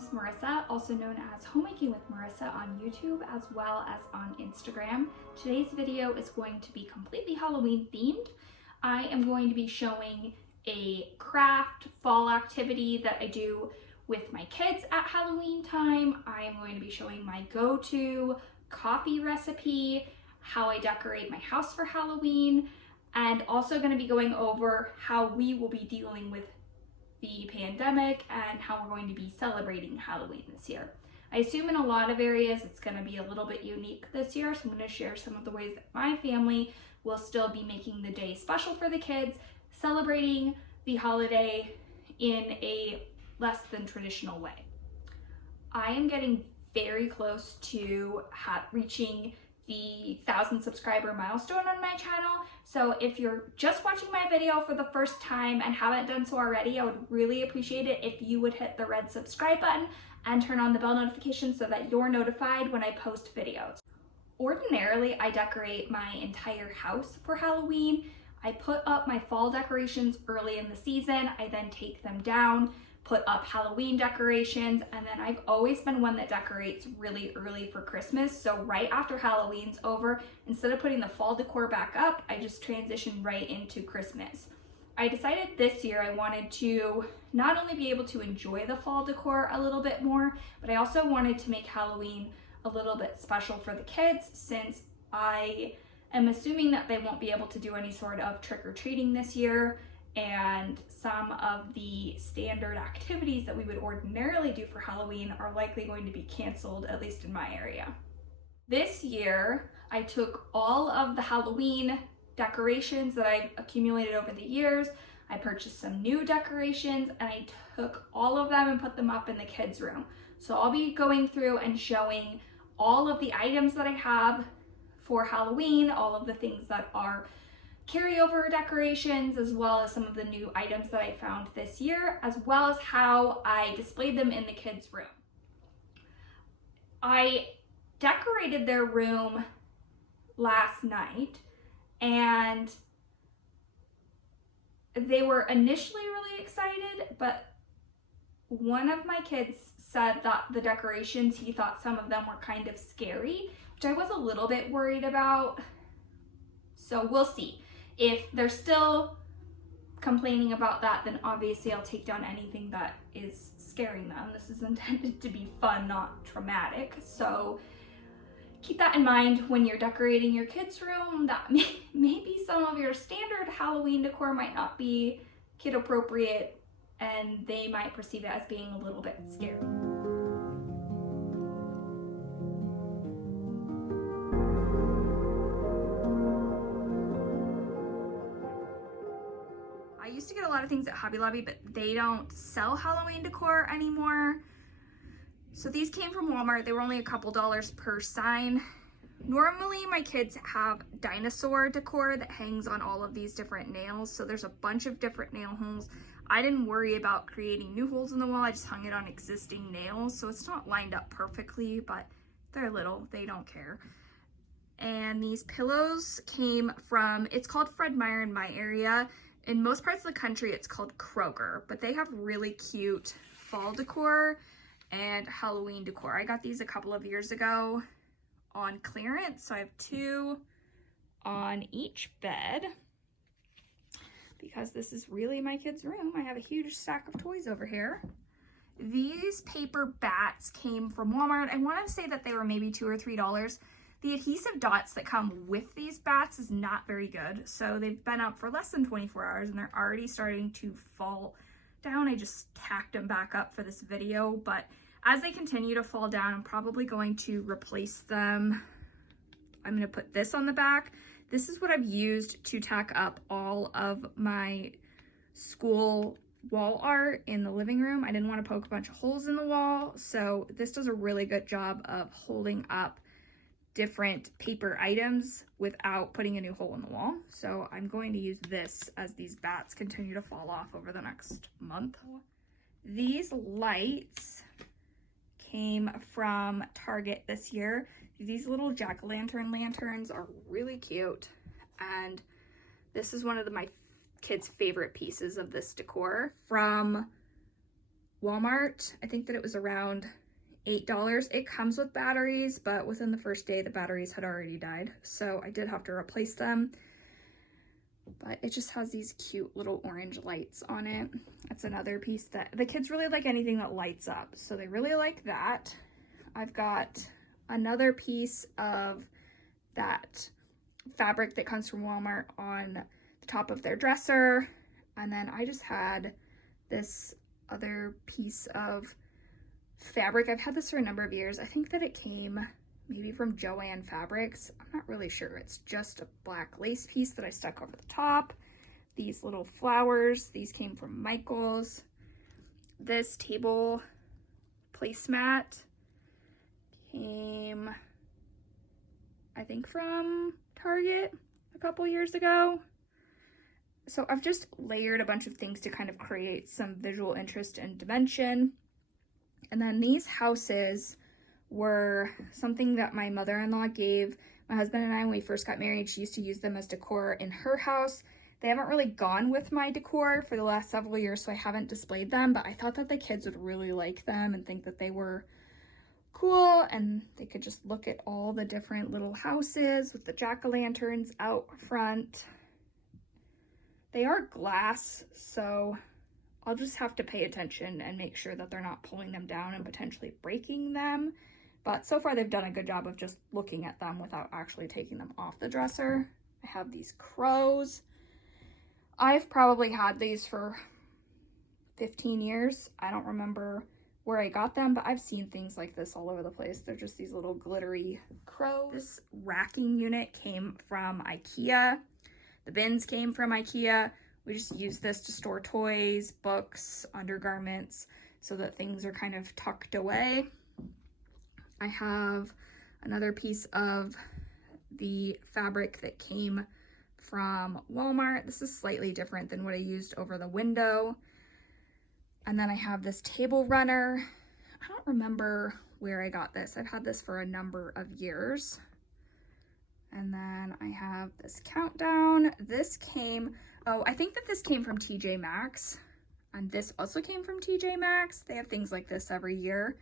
name's Marissa, also known as Homemaking with Marissa on YouTube as well as on Instagram. Today's video is going to be completely Halloween themed. I am going to be showing a craft fall activity that I do with my kids at Halloween time. I am going to be showing my go-to coffee recipe, how I decorate my house for Halloween, and also going to be going over how we will be dealing with the pandemic and how we're going to be celebrating Halloween this year. I assume in a lot of areas it's going to be a little bit unique this year, so I'm going to share some of the ways that my family will still be making the day special for the kids, celebrating the holiday in a less than traditional way. I am getting very close to reaching the 1,000 subscriber milestone on my channel. So if you're just watching my video for the first time and haven't done so already, I would really appreciate it if you would hit the red subscribe button and turn on the bell notification so that you're notified when I post videos. Ordinarily, I decorate my entire house for Halloween. I put up my fall decorations early in the season. I then take them down, put up Halloween decorations, and then I've always been one that decorates really early for Christmas. So right after Halloween's over, instead of putting the fall decor back up, I just transition right into Christmas. I decided this year I wanted to not only be able to enjoy the fall decor a little bit more, but I also wanted to make Halloween a little bit special for the kids, since I am assuming that they won't be able to do any sort of trick-or-treating this year, and some of the standard activities that we would ordinarily do for Halloween are likely going to be canceled, at least in my area. This year, I took all of the Halloween decorations that I've accumulated over the years. I purchased some new decorations and I took all of them and put them up in the kids' room. So I'll be going through and showing all of the items that I have for Halloween, all of the things that are carryover decorations, as well as some of the new items that I found this year, as well as how I displayed them in the kids' room. I decorated their room last night and they were initially really excited, but one of my kids said that the decorations, he thought some of them were kind of scary, which I was a little bit worried about. So we'll see. If they're still complaining about that, then obviously I'll take down anything that is scaring them. This is intended to be fun, not traumatic. So keep that in mind when you're decorating your kids' room, that maybe some of your standard Halloween decor might not be kid appropriate and they might perceive it as being a little bit scary. I used to get a lot of things at Hobby Lobby, but they don't sell Halloween decor anymore. So these came from Walmart. They were only a couple dollars per sign. Normally my kids have dinosaur decor that hangs on all of these different nails. So there's a bunch of different nail holes. I didn't worry about creating new holes in the wall. I just hung it on existing nails. So it's not lined up perfectly, but they're little, they don't care. And these pillows came from, it's called Fred Meyer in my area. In most parts of the country, it's called Kroger, but they have really cute fall decor and Halloween decor. I got these a couple of years ago on clearance, so I have 2 on each bed because this is really my kids' room. I have a huge stack of toys over here. These paper bats came from Walmart. I want to say that they were maybe $2 or $3. The adhesive dots that come with these bats is not very good. So they've been up for less than 24 hours and they're already starting to fall down. I just tacked them back up for this video, but as they continue to fall down, I'm probably going to replace them. I'm going to put this on the back. This is what I've used to tack up all of my school wall art in the living room. I didn't want to poke a bunch of holes in the wall, so this does a really good job of holding up different paper items without putting a new hole in the wall. So I'm going to use this as these bats continue to fall off over the next month. These lights came from Target this year. These little jack-o'-lantern lanterns are really cute, and this is one of my kids' favorite pieces of this decor. From Walmart. I think that it was around $8. It comes with batteries, but within the first day the batteries had already died, so I did have to replace them. But it just has these cute little orange lights on it. That's another piece that the kids really like, anything that lights up, so they really like that. I've got another piece of that fabric that comes from Walmart on the top of their dresser, and then I just had this other piece of fabric. I've had this for a number of years. I think that it came maybe from Joann Fabrics. I'm not really sure. It's just a black lace piece that I stuck over the top. These little flowers, these came from Michael's. This table placemat came, I think, from Target a couple years ago. So I've just layered a bunch of things to kind of create some visual interest and dimension. And then these houses were something that my mother-in-law gave my husband and I when we first got married. She used to use them as decor in her house. They haven't really gone with my decor for the last several years, so I haven't displayed them, but I thought that the kids would really like them and think that they were cool, and they could just look at all the different little houses with the jack-o'-lanterns out front. They are glass, so I'll just have to pay attention and make sure that they're not pulling them down and potentially breaking them. But so far they've done a good job of just looking at them without actually taking them off the dresser. I have these crows. I've probably had these for 15 years. I don't remember where I got them, but I've seen things like this all over the place. They're just these little glittery crows. This racking unit came from IKEA. The bins came from IKEA. We just use this to store toys, books, undergarments, so that things are kind of tucked away. I have another piece of the fabric that came from Walmart. This is slightly different than what I used over the window. And then I have this table runner. I don't remember where I got this. I've had this for a number of years. And then I have this countdown. This came, oh, I think that this came from TJ Maxx. And this also came from TJ Maxx. They have things like this every year.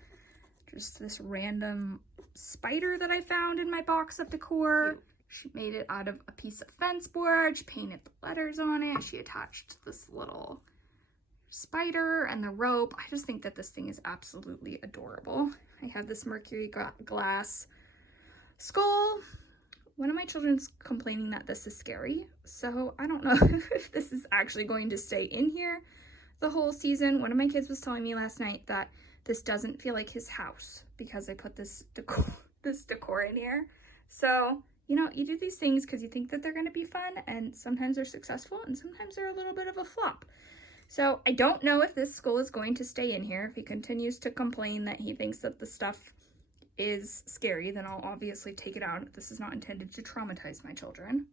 Just this random spider that I found in my box of decor. Cute. She made it out of a piece of fence board. She painted the letters on it. She attached this little spider and the rope. I just think that this thing is absolutely adorable. I have this mercury glass skull. One of my children's complaining that this is scary, so I don't know if this is actually going to stay in here the whole season. One of my kids was telling me last night that this doesn't feel like his house because I put this decor in here. So, you know, you do these things because you think that they're going to be fun, and sometimes they're successful and sometimes they're a little bit of a flop. So I don't know if this skull is going to stay in here. If he continues to complain that he thinks that the stuff is scary, then I'll obviously take it out. This is not intended to traumatize my children.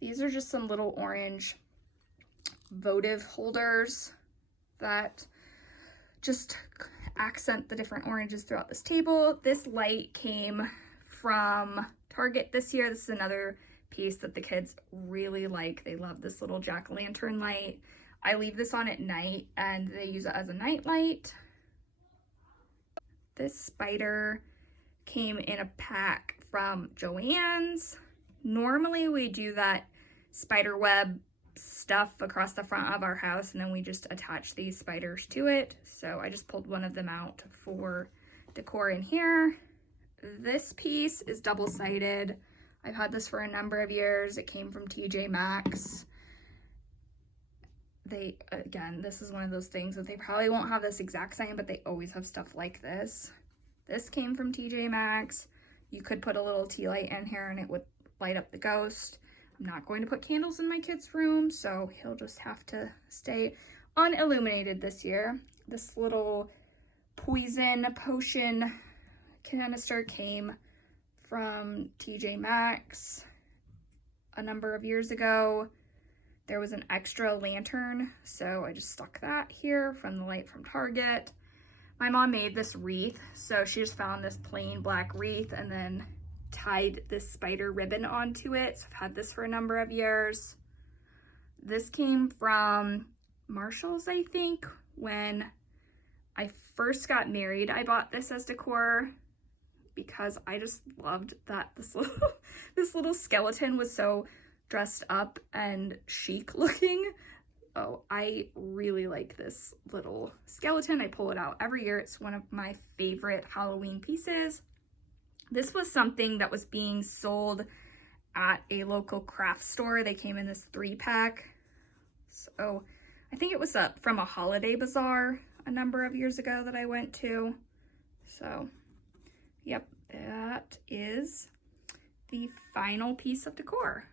These are just some little orange votive holders that just accent the different oranges throughout this table. This light came from Target this year. This is another piece that the kids really like. They love this little jack-o'-lantern light. I leave this on at night and they use it as a night light. This spider came in a pack from Joann's. Normally we do that spider web stuff across the front of our house and then we just attach these spiders to it. So I just pulled one of them out for decor in here. This piece is double-sided. I've had this for a number of years. It came from TJ Maxx. Again, this is one of those things that they probably won't have this exact same, but they always have stuff like this. This came from TJ Maxx. You could put a little tea light in here and it would light up the ghost. I'm not going to put candles in my kid's room, so he'll just have to stay unilluminated this year. This little potion canister came from TJ Maxx a number of years ago. There was an extra lantern, so I just stuck that here from the light from Target. My mom made this wreath, so she just found this plain black wreath and then tied this spider ribbon onto it. So I've had this for a number of years. This came from Marshall's, I think, when I first got married, I bought this as decor because I just loved that this little skeleton was so dressed up and chic looking. Oh, I really like this little skeleton. I pull it out every year. It's one of my favorite Halloween pieces. This was something that was being sold at a local craft store. They came in this 3-pack. So I think it was from a holiday bazaar a number of years ago that I went to. So, yep, that is the final piece of decor.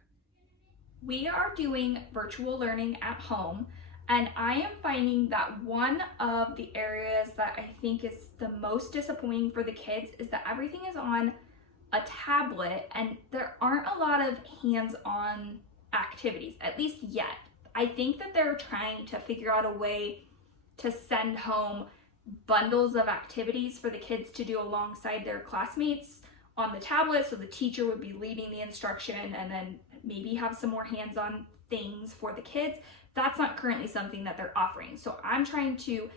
We are doing virtual learning at home, and I am finding that one of the areas that I think is the most disappointing for the kids is that everything is on a tablet and there aren't a lot of hands-on activities, at least yet. I think that they're trying to figure out a way to send home bundles of activities for the kids to do alongside their classmates on the tablet, so the teacher would be leading the instruction and then maybe have some more hands-on things for the kids. That's not currently something that they're offering. So I'm trying to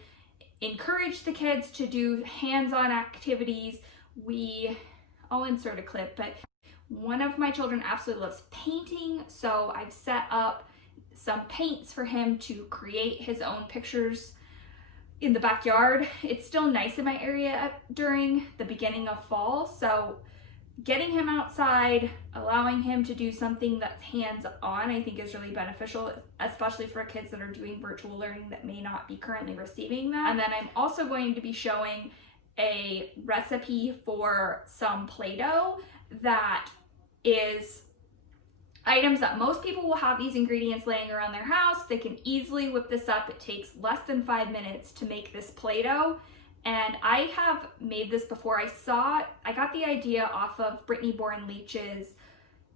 encourage the kids to do hands-on activities. I'll insert a clip, but one of my children absolutely loves painting, so I've set up some paints for him to create his own pictures in the backyard. It's still nice in my area during the beginning of fall, so getting him outside, allowing him to do something that's hands-on, I think is really beneficial, especially for kids that are doing virtual learning that may not be currently receiving that. And then I'm also going to be showing a recipe for some Play-Doh that is items that most people will have these ingredients laying around their house. They can easily whip this up. It takes less than 5 minutes to make this Play-Doh. And I have made this before. I got the idea off of Brittany Boren-Leach's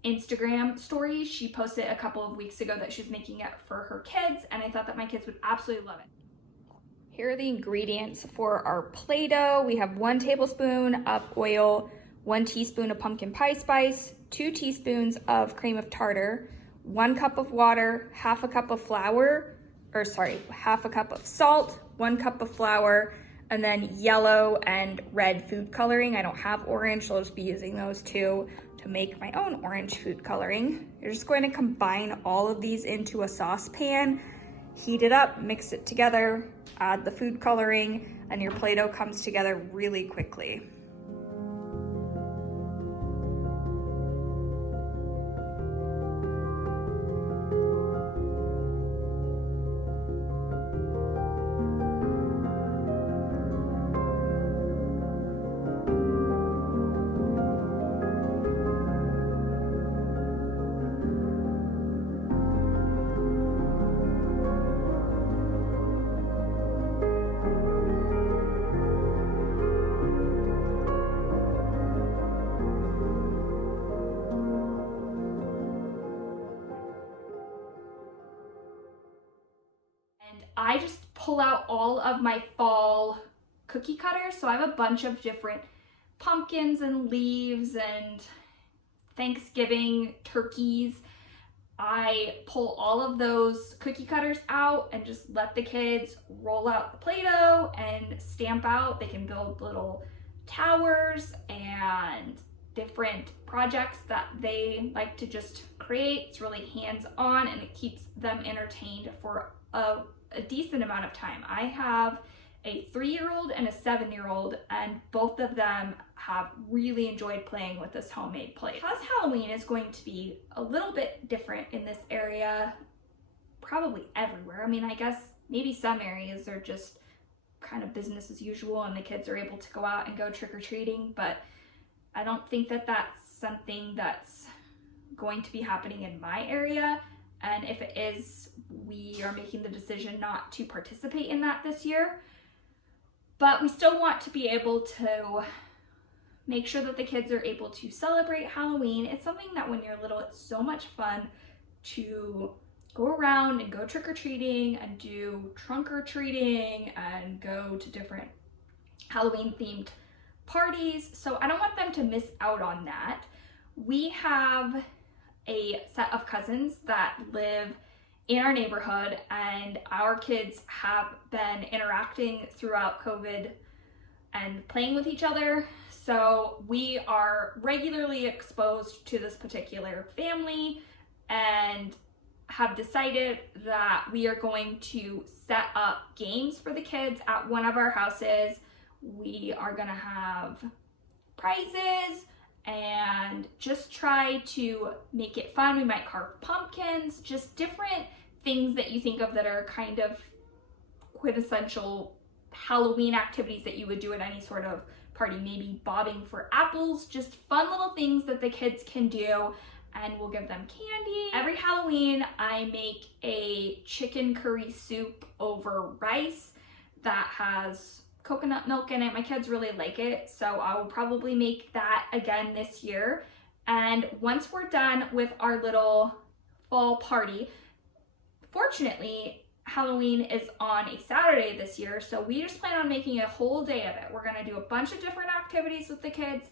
Instagram stories. She posted a couple of weeks ago that she was making it for her kids, and I thought that my kids would absolutely love it. Here are the ingredients for our Play-Doh. We have 1 tablespoon of oil, 1 teaspoon of pumpkin pie spice, 2 teaspoons of cream of tartar, 1 cup of water, half a cup of salt, 1 cup of flour, and then yellow and red food coloring. I don't have orange, so I'll just be using those two to make my own orange food coloring. You're just going to combine all of these into a saucepan, heat it up, mix it together, add the food coloring, and your Play-Doh comes together really quickly. I just pull out all of my fall cookie cutters. So I have a bunch of different pumpkins and leaves and Thanksgiving turkeys. I pull all of those cookie cutters out and just let the kids roll out the Play-Doh and stamp out. They can build little towers and different projects that they like to just create. It's really hands-on and it keeps them entertained for a decent amount of time. I have a 3-year-old and a 7-year-old, and both of them have really enjoyed playing with this homemade Play. Because Halloween is going to be a little bit different in this area, probably everywhere. I mean, I guess maybe some areas are just kind of business as usual and the kids are able to go out and go trick-or-treating, but I don't think that that's something that's going to be happening in my area. And if it is, we are making the decision not to participate in that this year. But we still want to be able to make sure that the kids are able to celebrate Halloween. It's something that when you're little, it's so much fun to go around and go trick-or-treating and do trunk-or-treating and go to different Halloween-themed parties. So I don't want them to miss out on that. We have a set of cousins that live in our neighborhood, and our kids have been interacting throughout COVID and playing with each other. So we are regularly exposed to this particular family and have decided that we are going to set up games for the kids at one of our houses. We are gonna have prizes and just try to make it fun. We might carve pumpkins, just different things that you think of that are kind of quintessential Halloween activities that you would do at any sort of party. Maybe bobbing for apples, just fun little things that the kids can do, and we'll give them candy. Every Halloween, I make a chicken curry soup over rice that has coconut milk in it. My kids really like it, so I will probably make that again this year. And once we're done with our little fall party, fortunately, Halloween is on a Saturday this year, so we just plan on making a whole day of it. We're gonna do a bunch of different activities with the kids,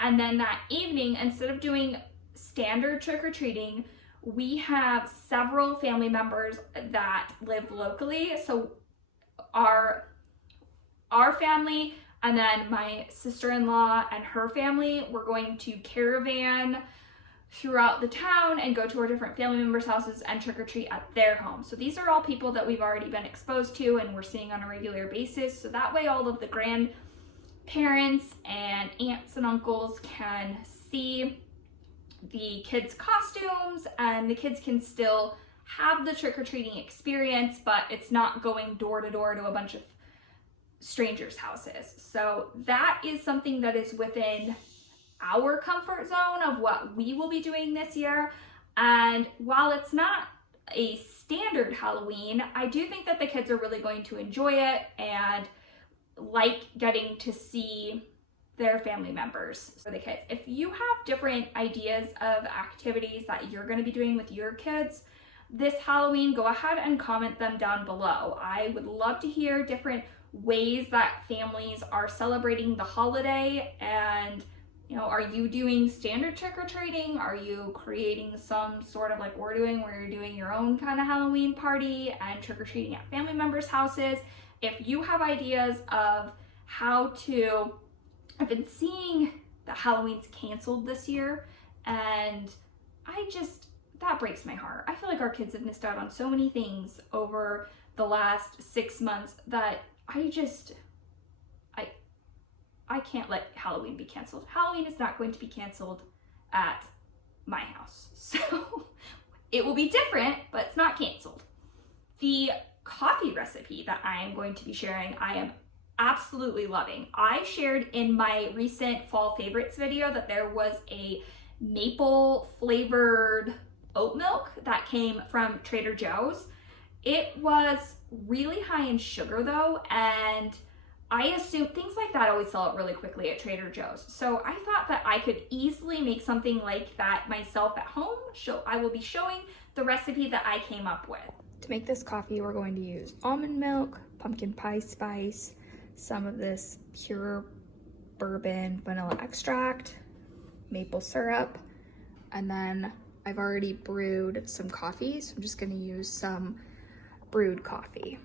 and then that evening, instead of doing standard trick-or-treating, we have several family members that live locally. So our family, and then my sister-in-law and her family, we're going to caravan throughout the town and go to our different family members' houses and trick-or-treat at their home. So these are all people that we've already been exposed to and we're seeing on a regular basis. So that way all of the grandparents and aunts and uncles can see the kids' costumes, and the kids can still have the trick-or-treating experience, but it's not going door to door to a bunch of strangers' houses. So that is something that is within our comfort zone of what we will be doing this year. And while it's not a standard Halloween, I do think that the kids are really going to enjoy it and like getting to see their family members for the kids. If you have different ideas of activities that you're going to be doing with your kids this Halloween, go ahead and comment them down below. I would love to hear different ways that families are celebrating the holiday, and are you doing standard trick-or-treating? Are you creating some sort of like we're doing, where you're doing your own kind of Halloween party and trick-or-treating at family members' houses? If you have ideas of how to, I've been seeing that Halloween's canceled this year, and that breaks my heart. I feel like our kids have missed out on so many things over the last 6 months that I can't let Halloween be canceled. Halloween is not going to be canceled at my house. So it will be different, but it's not canceled. The coffee recipe that I am going to be sharing, I am absolutely loving. I shared in my recent fall favorites video that there was a maple flavored oat milk that came from Trader Joe's. It was really high in sugar though, and I assume things like that always sell out really quickly at Trader Joe's. So I thought that I could easily make something like that myself at home. So I will be showing the recipe that I came up with. To make this coffee, we're going to use almond milk, pumpkin pie spice, some of this pure bourbon vanilla extract, maple syrup, and then I've already brewed some coffee, so I'm just gonna use some brewed coffee.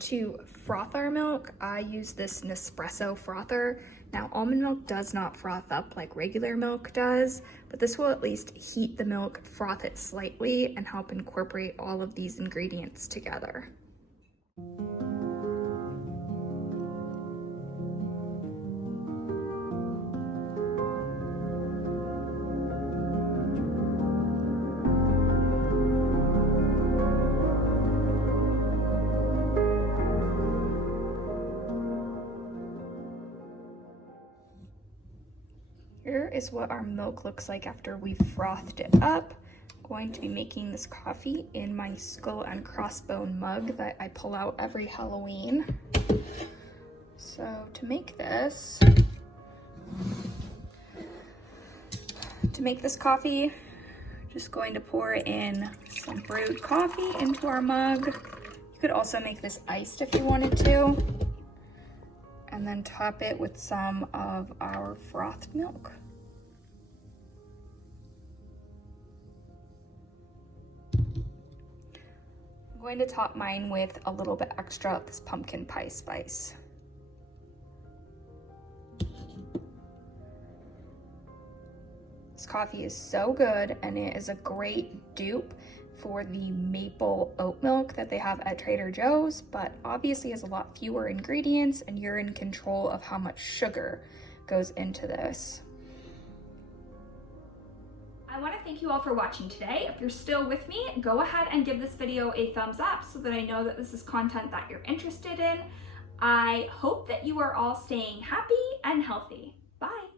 To froth our milk, I use this Nespresso frother. Now, almond milk does not froth up like regular milk does, but this will at least heat the milk, froth it slightly, and help incorporate all of these ingredients together. Here is what our milk looks like after we've frothed it up. I'm going to be making this coffee in my skull and crossbone mug that I pull out every Halloween. So to make this coffee, just going to pour in some brewed coffee into our mug. You could also make this iced if you wanted to. And then top it with some of our frothed milk. going to top mine with a little bit extra of this pumpkin pie spice. This coffee is so good, and it is a great dupe for the maple oat milk that they have at Trader Joe's, but obviously has a lot fewer ingredients, and you're in control of how much sugar goes into this. I want to thank you all for watching today. If you're still with me, go ahead and give this video a thumbs up so that I know that this is content that you're interested in. I hope that you are all staying happy and healthy. Bye.